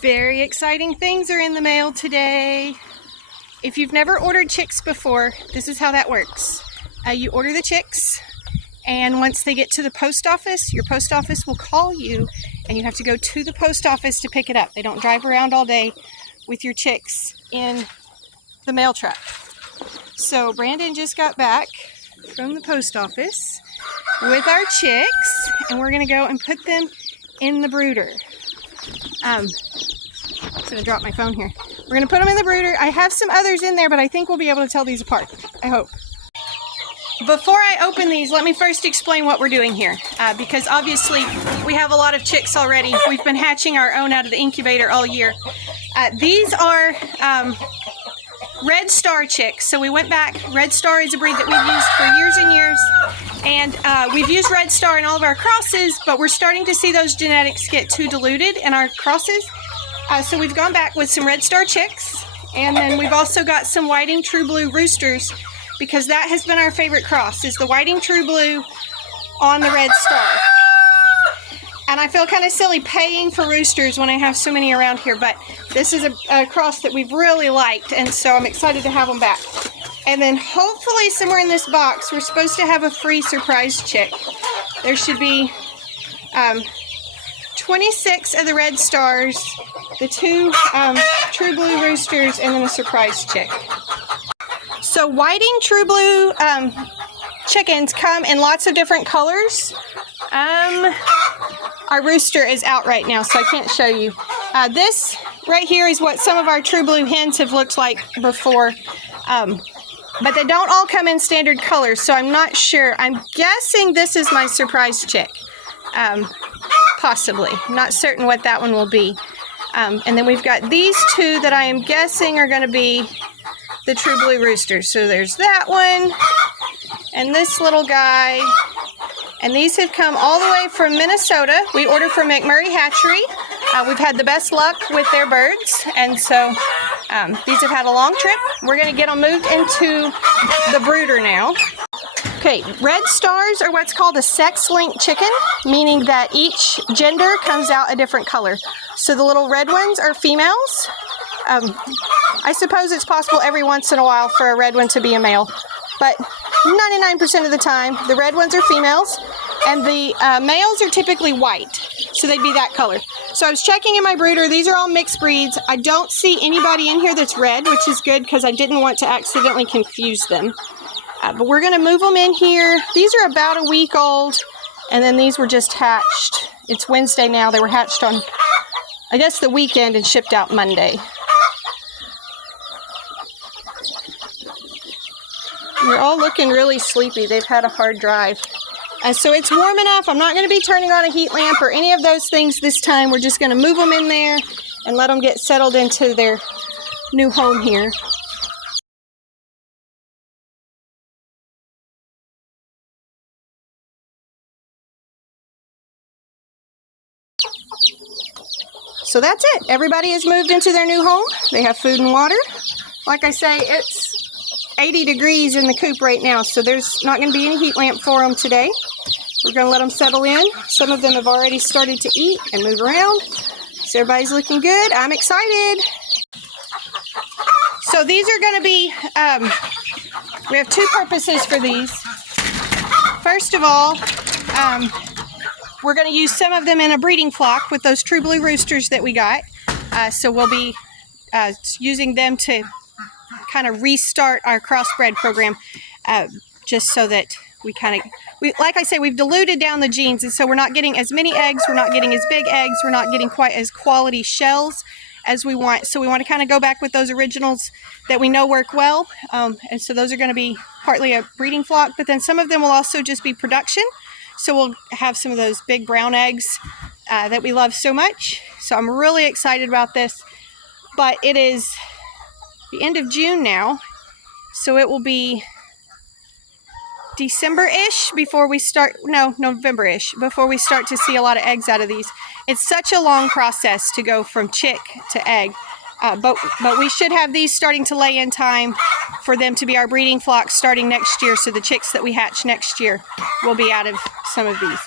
Very exciting things are in the mail today. If you've never ordered chicks before, this is how that works. You order the chicks, and once they get to the post office, your post office will call you, and you have to go to the post office to pick it up. They don't drive around all day with your chicks in the mail truck. So Brandon just got back from the post office with our chicks, and we're gonna go and put them in the brooder. I'm gonna drop my phone here. We're gonna put them in the brooder. I have some others in there, but I think we'll be able to tell these apart. I hope. Before I open these, let me first explain what we're doing here, because obviously we have a lot of chicks already. We've been hatching our own out of the incubator all year. These are Red Star chicks. So we went back. Red Star is a breed that we've used for years and years, and we've used Red Star in all of our crosses, but we're starting to see those genetics get too diluted in our crosses. So we've gone back with some Red Star chicks, and then we've also got some Whiting True Blue roosters, because that has been our favorite cross, is the Whiting True Blue on the Red Star. And I feel kind of silly paying for roosters when I have so many around here, but this is a cross that we've really liked, and so I'm excited to have them back. And then hopefully somewhere in this box, we're supposed to have a free surprise chick. There should be 26 of the Red Stars, the 2 True Blue roosters, and then a surprise chick. So Whiting True Blue chickens come in lots of different colors. Our rooster is out right now, so I can't show you. This right here is what some of our True Blue hens have looked like before. But they don't all come in standard colors, so I'm not sure. I'm guessing this is my surprise chick. Possibly. I'm not certain what that one will be. And then we've got these 2 that I am guessing are going to be the True Blue roosters. So there's that one, and this little guy. And these have come all the way from Minnesota. We ordered from McMurray Hatchery. We've had the best luck with their birds, and so these have had a long trip. We're going to get them moved into the brooder now. Okay, Red Stars are what's called a sex-linked chicken, meaning that each gender comes out a different color. So the little red ones are females. I suppose it's possible every once in a while for a red one to be a male, but 99% of the time, the red ones are females, and the males are typically white, so they'd be that color. So I was checking in my brooder. These are all mixed breeds. I don't see anybody in here that's red, which is good because I didn't want to accidentally confuse them. But we're going to move them in here. These are about a week old, and then these were just hatched. It's Wednesday now. They were hatched on, I guess, the weekend and shipped out Monday. They're all looking really sleepy. They've had a hard drive. And so it's warm enough. I'm not going to be turning on a heat lamp or any of those things this time. We're just going to move them in there and let them get settled into their new home here. So that's it. Everybody has moved into their new home. They have food and water. Like I say, it's 80 degrees in the coop right now, so there's not going to be any heat lamp for them today. We're going to let them settle in. Some of them have already started to eat and move around. So everybody's looking good. I'm excited. So these are going to be, we have 2 purposes for these. First of all, we're going to use some of them in a breeding flock with those True Blue roosters that we got. So we'll be using them to kind of restart our crossbred program, just so that we kind of, like I say, we've diluted down the genes, and so we're not getting as many eggs, we're not getting as big eggs, we're not getting quite as quality shells as we want. So we want to kind of go back with those originals that we know work well, and so those are going to be partly a breeding flock, but then some of them will also just be production. So we'll have some of those big brown eggs that we love so much. So I'm really excited about this, but it is the end of June now, so it will be December-ish before we start, no, November-ish, before we start to see a lot of eggs out of these. It's such a long process to go from chick to egg, but we should have these starting to lay in time for them to be our breeding flock starting next year, so the chicks that we hatch next year will be out of some of these.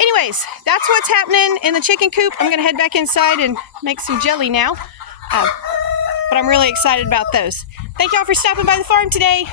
Anyways, that's what's happening in the chicken coop. I'm gonna head back inside and make some jelly now. But I'm really excited about those. Thank y'all for stopping by the farm today.